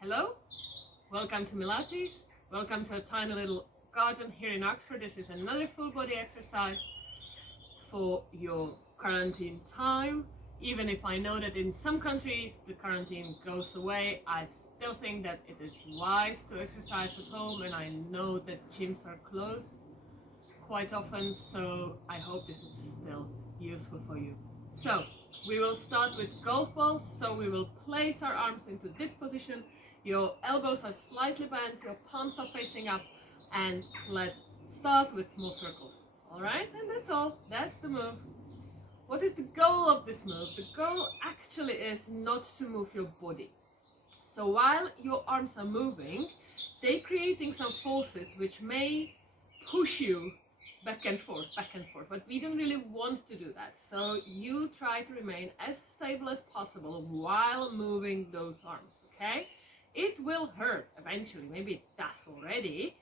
Hello, welcome to Pilates. Welcome to a tiny little garden here in Oxford. This is another full body exercise for your quarantine time. Even if I know that in some countries the quarantine goes away, I still think that it is wise to exercise at home, and I know that gyms are closed quite often, so I hope this is still useful for you. So we will start with golf balls. So we will place our arms into this position. Your elbows are slightly bent, your palms are facing up, and let's start with small circles. All right, and that's all. That's the move. What is the goal of this move? The goal actually is not to move your body. So while your arms are moving, they're creating some forces which may push you back and forth, but we don't really want to do that. So you try to remain as stable as possible while moving those arms, okay? It will hurt eventually, maybe it does already,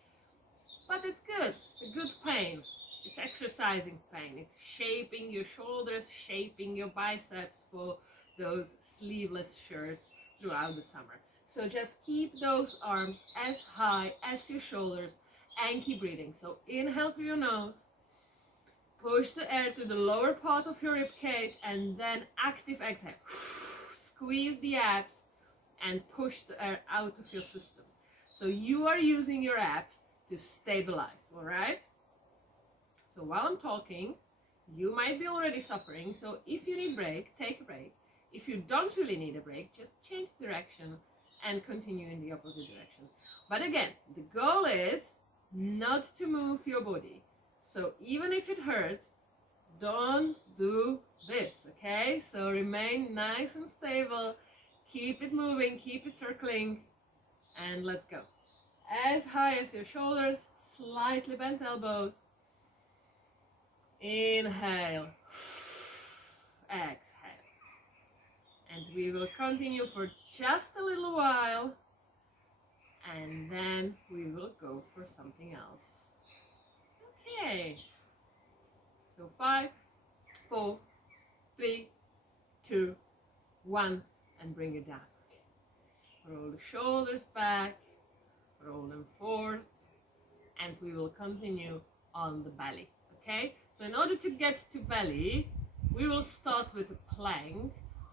but it's good. It's a good pain. It's exercising pain. It's shaping your shoulders, shaping your biceps for those sleeveless shirts throughout the summer. So just keep those arms as high as your shoulders and keep breathing. So inhale through your nose, push the air to the lower part of your rib cage, and then active exhale. Squeeze the abs and push the air out of your system. So you are using your abs to stabilize, all right? So while I'm talking, you might be already suffering. So if you need a break, take a break. If you don't really need a break, just change direction and continue in the opposite direction. But again, the goal is not to move your body. So even if it hurts, don't do this, okay? So remain nice and stable. Keep it moving, keep it circling, and let's go. As high as your shoulders, slightly bent elbows. Inhale, exhale. And we will continue for just a little while, and then we will go for something else. Okay. So 5, 4, 3, 2, 1. And bring it down. Roll the shoulders back, roll them forth, and we will continue on the belly, okay? So in order to get to belly, we will start with a plank,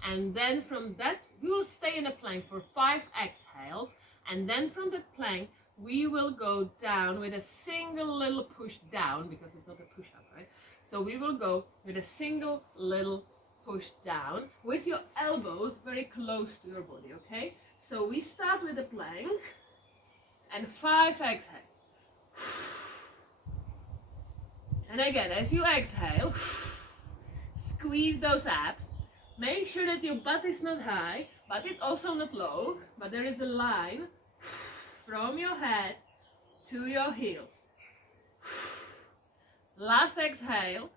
and then from that, we will stay in a plank for 5 exhales, and then from that plank, we will go down with a single little push down, because it's not a push-up, right? So we will go with a single little push down with your elbows very close to your body, okay? So we start with a plank and 5 exhales. And again, as you exhale, squeeze those abs. Make sure that your butt is not high, but it's also not low, but there is a line from your head to your heels. Last exhale.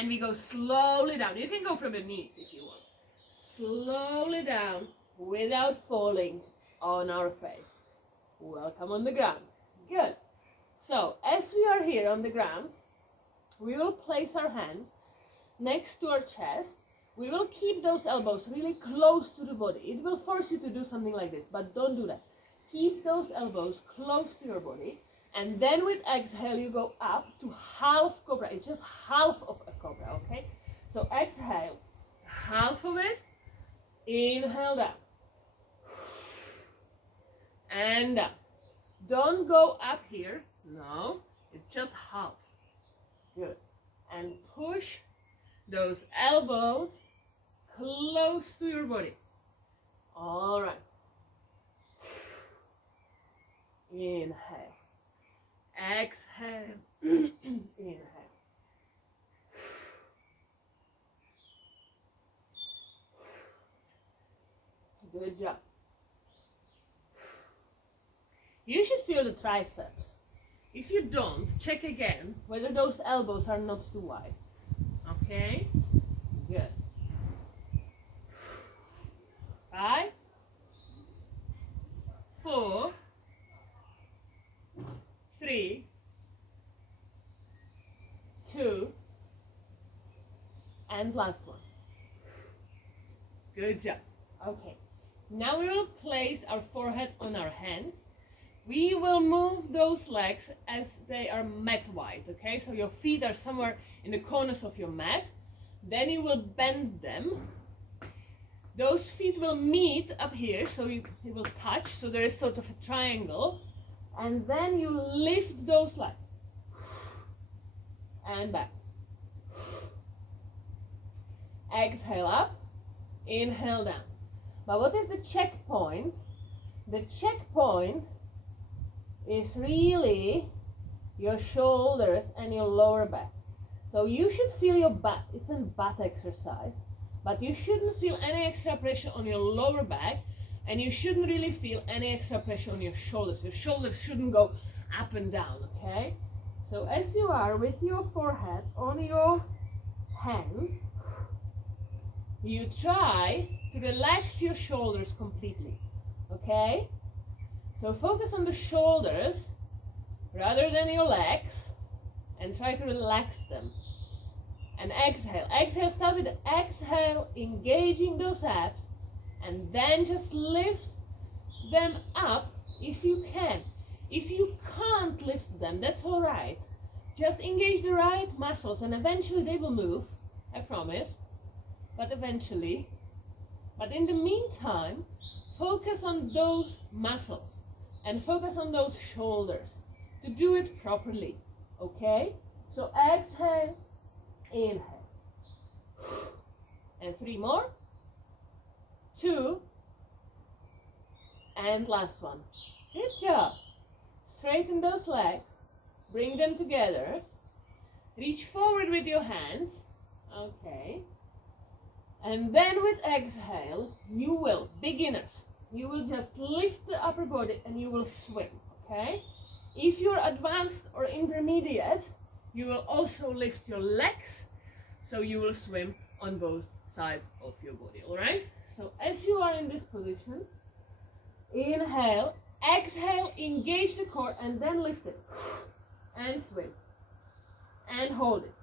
And we go slowly down. You can go from the knees if you want. Slowly down without falling on our face. Welcome on the ground. Good. So as we are here on the ground, we will place our hands next to our chest. We will keep those elbows really close to the body. It will force you to do something like this, but don't do that. Keep those elbows close to your body. And then with exhale, you go up to half cobra. It's just half of a cobra, okay? So exhale, half of it. Inhale down. And down. Don't go up here. No, it's just half. Good. And push those elbows close to your body. All right. Inhale. Exhale. Inhale. Good job. You should feel the triceps. If you don't, check again whether those elbows are not too wide. Okay? Good. 5, 4, 3, 2, and last one. Good job. Okay. Now we will place our forehead on our hands. We will move those legs as they are mat wide, okay? So your feet are somewhere in the corners of your mat. Then you will bend them. Those feet will meet up here, so it will touch, so there is sort of a triangle. And then you lift those legs. And back. Exhale up, inhale down. But what is the checkpoint? The checkpoint is really your shoulders and your lower back. So you should feel your butt. It's a butt exercise, but you shouldn't feel any extra pressure on your lower back, and you shouldn't really feel any extra pressure on your shoulders. Your shoulders shouldn't go up and down, okay? So as you are with your forehead on your hands, you try to relax your shoulders completely, okay? So focus on the shoulders rather than your legs and try to relax them. And exhale. Exhale, start with the exhale, engaging those abs, and then just lift them up if you can. If you can't lift them, that's all right. Just engage the right muscles and eventually they will move, I promise. But eventually. But in the meantime, focus on those muscles and focus on those shoulders to do it properly, okay? So exhale, inhale. And 3 more. 2. And last one. Good job. Straighten those legs. Bring them together. Reach forward with your hands. Okay. And then with exhale, you will, beginners, you will just lift the upper body and you will swim, okay? If you're advanced or intermediate, you will also lift your legs, so you will swim on both sides of your body, all right? So as you are in this position, inhale, exhale, engage the core, and then lift it, and swim, and hold it.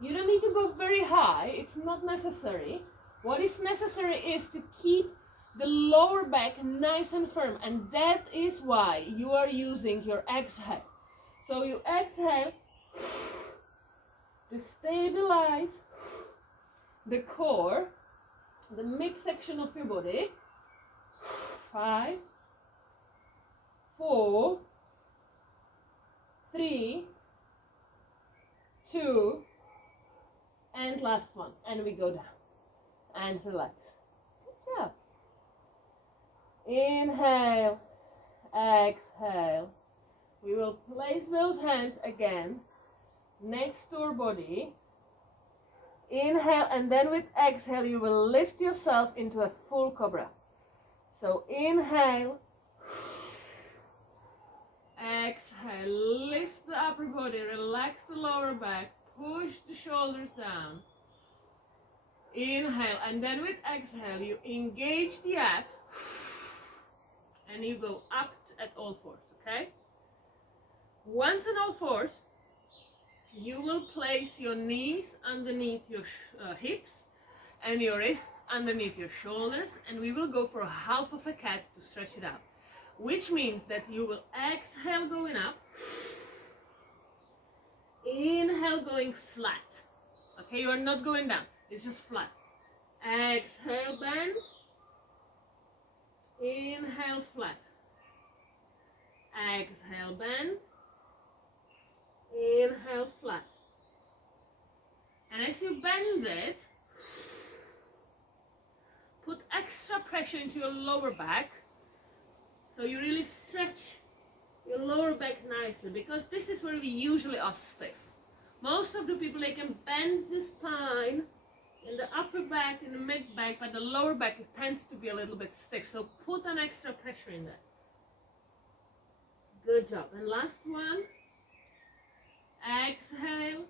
You don't need to go very high, it's not necessary. What is necessary is to keep the lower back nice and firm, and that is why you are using your exhale. So you exhale to stabilize the core, the midsection of your body. 5, 4, 3, 2, and last one. And we go down and relax. Good job. Inhale, exhale. We will place those hands again next to our body. Inhale, and then with exhale, you will lift yourself into a full cobra. So inhale, exhale, lift the upper body, relax the lower back, push the shoulders down. Inhale, and then with exhale, you engage the abs, and you go up at all fours, okay? Once on all fours, you will place your knees underneath your hips and your wrists underneath your shoulders, and we will go for a half of a cat to stretch it out, which means that you will exhale going up, inhale going flat, okay? You are not going down, it's just flat. Exhale, bend, inhale, flat, exhale, bend, inhale, flat. And as you bend it, put extra pressure into your lower back, so you really stretch your lower back nicely, because this is where we usually are stiff. Most of the people, they can bend the spine in the upper back, in the mid back, but the lower back, it tends to be a little bit stiff, so put an extra pressure in there. Good job. And last one. Exhale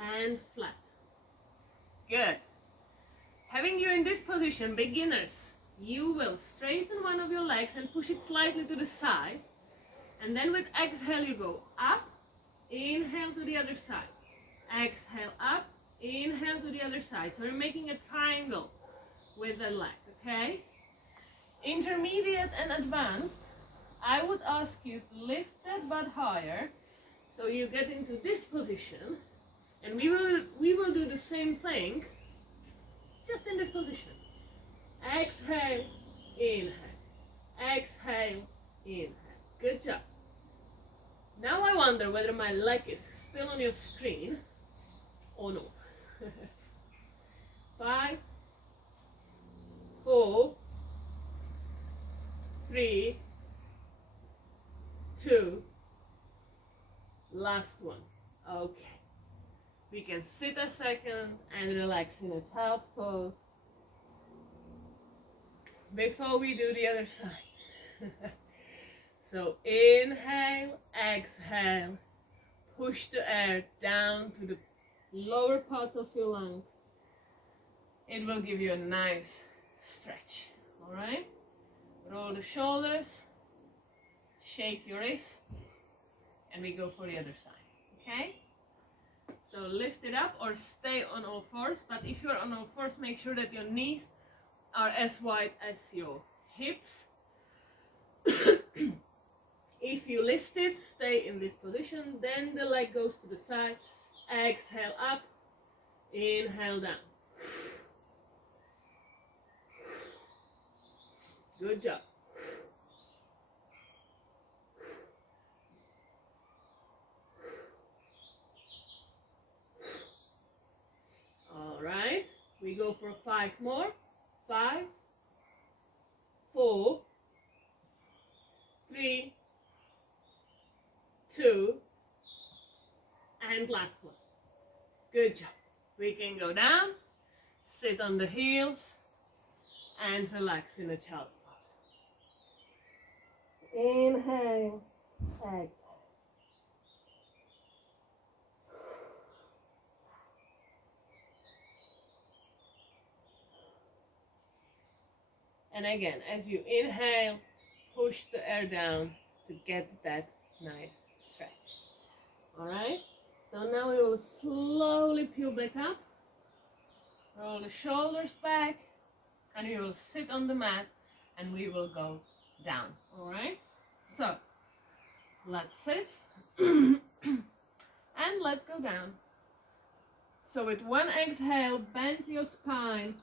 and flat. Good. Having you in this position, beginners, you will straighten one of your legs and push it slightly to the side, and then with exhale you go up, inhale to the other side, exhale up, inhale to the other side. So you're making a triangle with the leg, okay? Intermediate and advanced, I would ask you to lift that butt higher so you get into this position, and we will do the same thing just in this position. Exhale, inhale, exhale, inhale. Good job. Now I wonder whether my leg is still on your screen or not. 5, 4, 3, 2, last one. Okay. We can sit a second and relax in a child's pose before we do the other side. So inhale, exhale, push the air down to the lower part of your lungs. It will give you a nice stretch, all right? Roll the shoulders, shake your wrists, and we go for the other side, okay? So lift it up or stay on all fours, but if you're on all fours, make sure that your knees are as wide as your hips. If you lift it, stay in this position, then the leg goes to the side. Exhale up, inhale down. Good job. All right, we go for 5 more. 5, 4, 3, 2, and last one. Good job. We can go down, sit on the heels, and relax in a child's pose. Inhale, exhale. And again, as you inhale, push the air down to get that nice stretch. All right? So now we will slowly peel back up, roll the shoulders back, and we will sit on the mat and we will go down. All right? So, let's sit and let's go down. So with one exhale, bend your spine.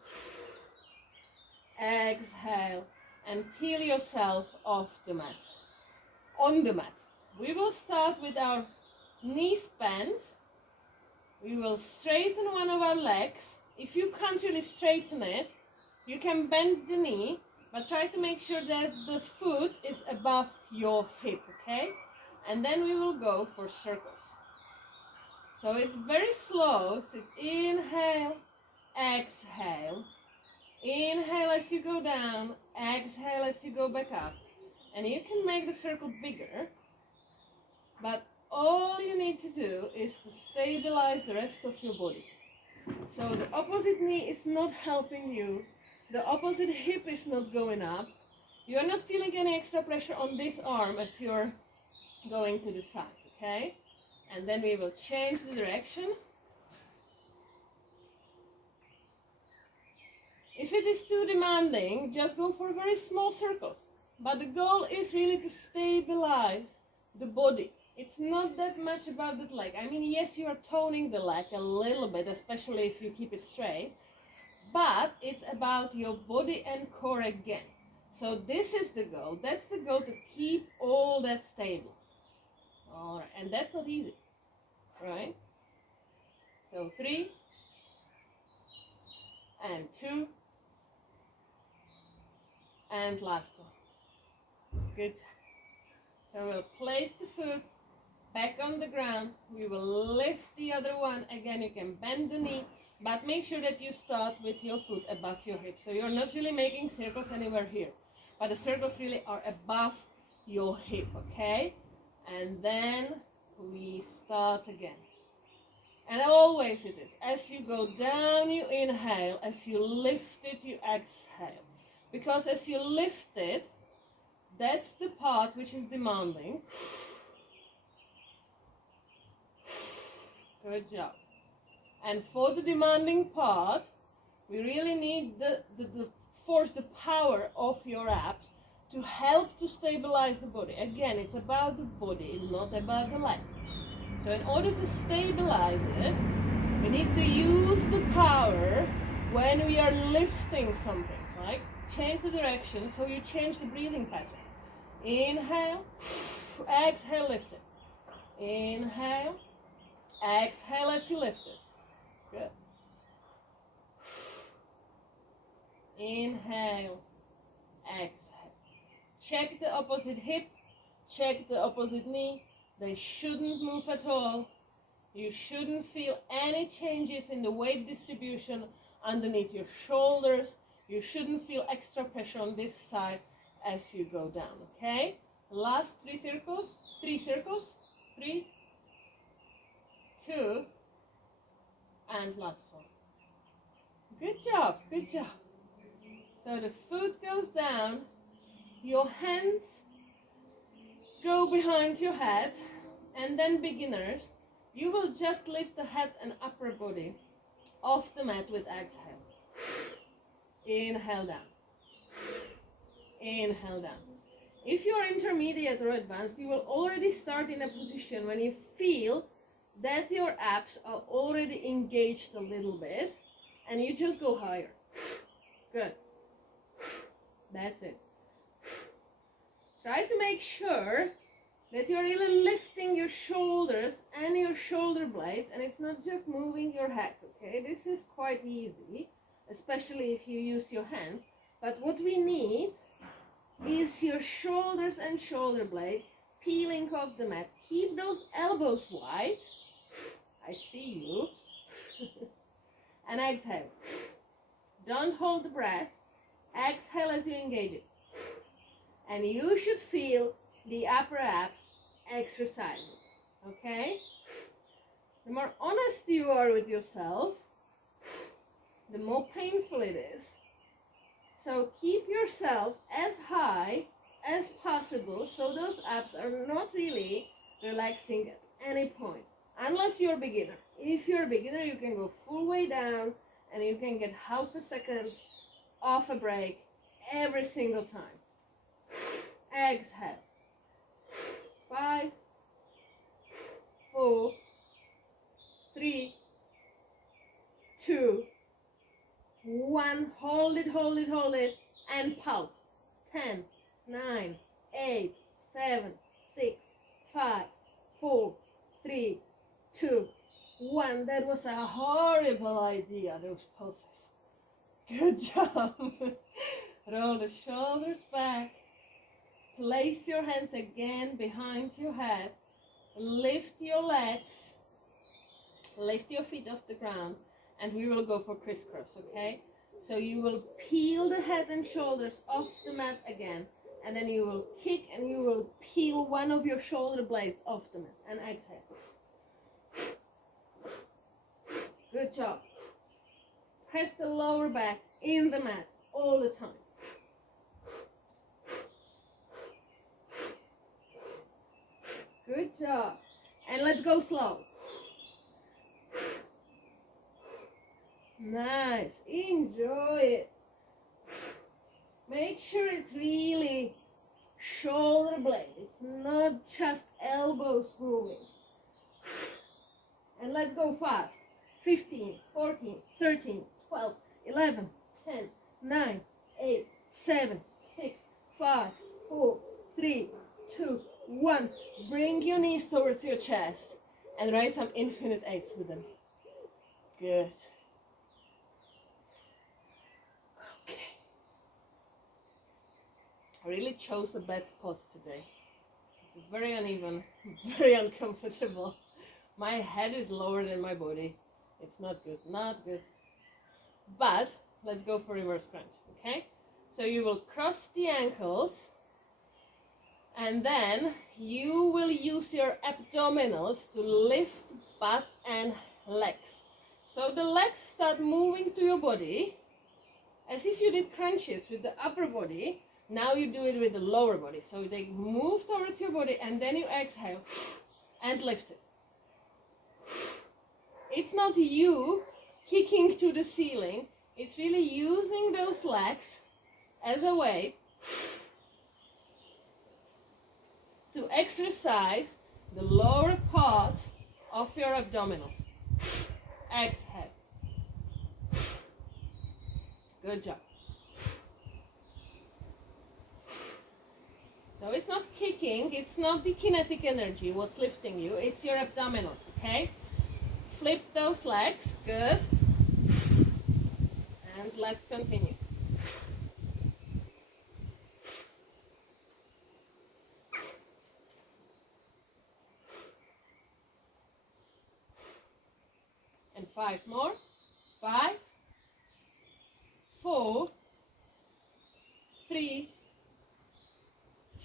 Exhale and peel yourself off the mat, on the mat. We will start with our knees bent. We will straighten one of our legs. If you can't really straighten it, you can bend the knee, but try to make sure that the foot is above your hip, okay? And then we will go for circles. So it's very slow. So it's inhale, exhale. Inhale as you go down, exhale as you go back up. And you can make the circle bigger, but all you need to do is to stabilize the rest of your body. So the opposite knee is not helping you, the opposite hip is not going up. You're not feeling any extra pressure on this arm as you're going to the side, okay? And then we will change the direction. If it is too demanding, just go for very small circles. But the goal is really to stabilize the body. It's not that much about the leg. I mean, yes, you are toning the leg a little bit, especially if you keep it straight. But it's about your body and core again. So this is the goal. That's the goal, to keep all that stable. All right, and that's not easy, right? So 3 and 2. And last one. Good. So we'll place the foot back on the ground. We will lift the other one. Again, you can bend the knee, but make sure that you start with your foot above your hip. So you're not really making circles anywhere here, but the circles really are above your hip, okay? And then we start again. And always it is, as you go down, you inhale. As you lift it, you exhale. Because as you lift it, that's the part which is demanding. Good job. And for the demanding part, We really need the force, the power of your abs to help to stabilize the body. Again, it's about the body, not about the leg. So in order to stabilize it, we need to use the power when we are lifting something, right? Change the direction, so you change the breathing pattern. Inhale, exhale, lift it. Inhale, exhale as you lift it. Good. Inhale, exhale. Check the opposite hip, check the opposite knee. They shouldn't move at all. You shouldn't feel any changes in the weight distribution underneath your shoulders. You shouldn't feel extra pressure on this side as you go down, okay? Last 3 circles. 3 circles. 3, 2, and last one. Good job, good job. So the foot goes down, your hands go behind your head, and then beginners, you will just lift the head and upper body off the mat with exhale. Inhale down. Inhale down. If you're intermediate or advanced, you will already start in a position when you feel that your abs are already engaged a little bit, and you just go higher. Good. That's it. Try to make sure that you're really lifting your shoulders and your shoulder blades, and it's not just moving your head, okay? This is quite easy, especially if you use your hands. But what we need is your shoulders and shoulder blades peeling off the mat. Keep those elbows wide. I see you. And exhale. Don't hold the breath. Exhale as you engage it. And you should feel the upper abs exercising, okay? The more honest you are with yourself, the more painful it is. So keep yourself as high as possible so those abs are not really relaxing at any point, unless you're a beginner. If you're a beginner, you can go full way down and you can get half a second off a break every single time. Exhale. 5, 4, 3, 2, 1. Hold it, hold it, hold it, and pulse. 10, 9, 8, 7, 6, 5, 4, 3, 2, 1. That was a horrible idea, those pulses. Good job. Roll the shoulders back. Place your hands again behind your head. Lift your legs. Lift your feet off the ground. And we will go for crisscross, okay? So you will peel the head and shoulders off the mat again. And then you will kick and you will peel one of your shoulder blades off the mat. And exhale. Good job. Press the lower back in the mat all the time. Good job. And let's go slow. Nice. Enjoy it. Make sure it's really shoulder blade. It's not just elbows moving. And let's go fast. 15, 14, 13, 12, 11, 10, 9, 8, 7, 6, 5, 4, 3, 2, 1. Bring your knees towards your chest and write some infinite eights with them. Good. Okay. I really chose a bad spot today. It's very uneven, very uncomfortable. My head is lower than my body. It's not good, not good. But let's go for reverse crunch, okay? So you will cross the ankles and then you will use your abdominals to lift butt and legs. So the legs start moving to your body as if you did crunches with the upper body. Now you do it with the lower body. So they move towards your body and then you exhale and lift it. It's not you kicking to the ceiling, It's really using those legs as a way to exercise the lower part of your abdominals. Exhale. Good job. So it's not kicking, it's not the kinetic energy what's lifting you, it's your abdominals, okay? Flip those legs, good. And let's continue. And 5 more. 5, 4, 3,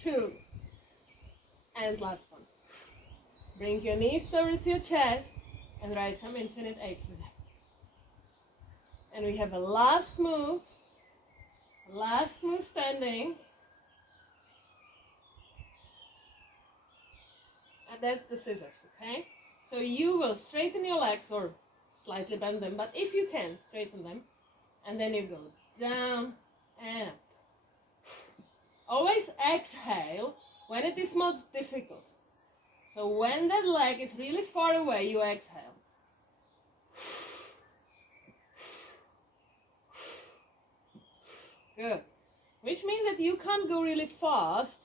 2, and last one. Bring your knees towards your chest and write some infinite eights with them. And we have a last move standing. And that's the scissors, okay? So you will straighten your legs or slightly bend them, but if you can, straighten them. And then you go down and up. Always exhale when it is most difficult. So when that leg is really far away, you exhale. Good. Which means that you can't go really fast.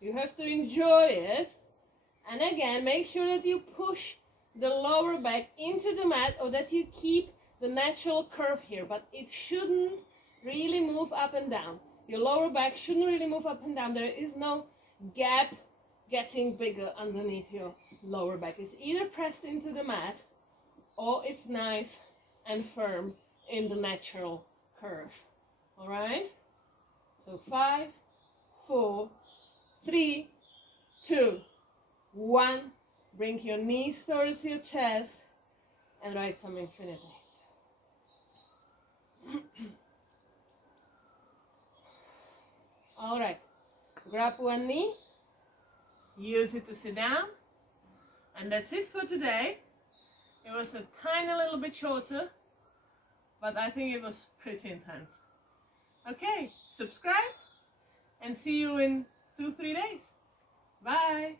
You have to enjoy it. And again, make sure that you push the lower back into the mat or that you keep the natural curve here. But it shouldn't really move up and down. Your lower back shouldn't really move up and down. There is no gap getting bigger underneath your lower back. It's either pressed into the mat or it's nice and firm in the natural curve. All right? So 5, 4, 3, 2, 1. Bring your knees towards your chest and write some infinite eights. All right. Grab one knee. Use it to sit down. And that's it for today. It was a tiny little bit shorter, but I think it was pretty intense. Okay, subscribe and see you in 2-3 days. Bye.